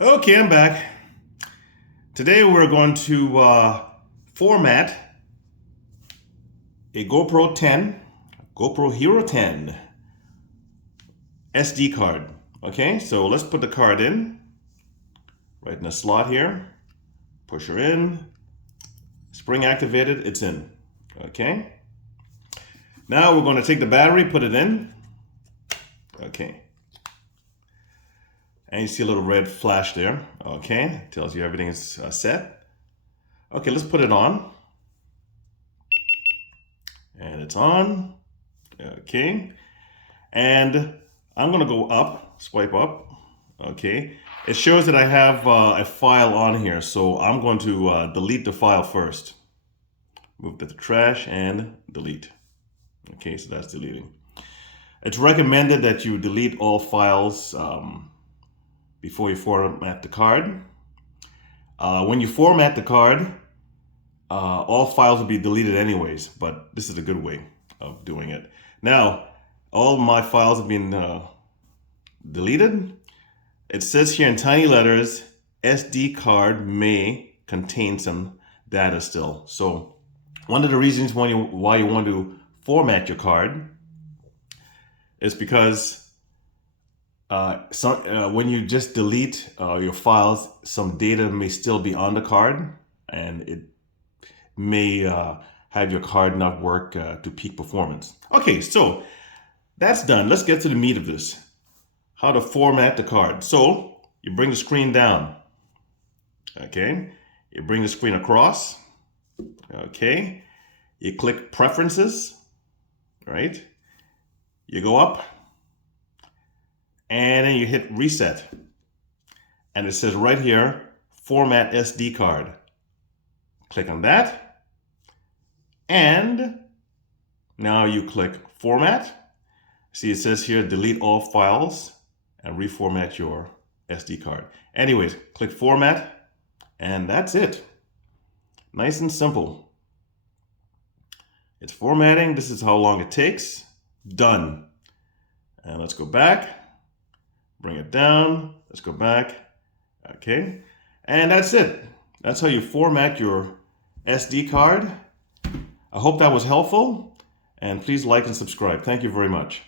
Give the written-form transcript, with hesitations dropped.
Okay, I'm back. Today we're going to format a GoPro Hero 10 SD card. Okay, so let's put the card in, right in the slot here. Push her in. Spring activated, it's in. Okay. Now we're going to take the battery, put it in. Okay. And you see a little red flash there. Okay, tells you everything is set. Okay, let's put it on. And it's on. Okay. And I'm going to go up, swipe up. Okay. It shows that I have a file on here, so I'm going to delete the file first. Move to the trash and delete. Okay, so that's deleting. It's recommended that you delete all files before you format the card. When you format the card, all files will be deleted anyways, but this is a good way of doing it. Now, all my files have been deleted. It says here in tiny letters, SD card may contain some data still. So one of the reasons why you want to format your card is because when you just delete your files, some data may still be on the card, and it may have your card not work to peak performance. Okay, so that's done. Let's get to the meat of this. How to format the card. So you bring the screen down. Okay, you bring the screen across. Okay, you click Preferences, right? You go up, and then you hit Reset. And it says right here, Format SD card. Click on that. And now you click Format. See, it says here, delete all files and reformat your SD card. Anyways, click Format, and that's it. Nice and simple. It's formatting. This is how long it takes. Done. And let's go back. Bring it down. Let's go back. Okay. And that's it. That's how you format your SD card. I hope that was helpful. And please like and subscribe. Thank you very much.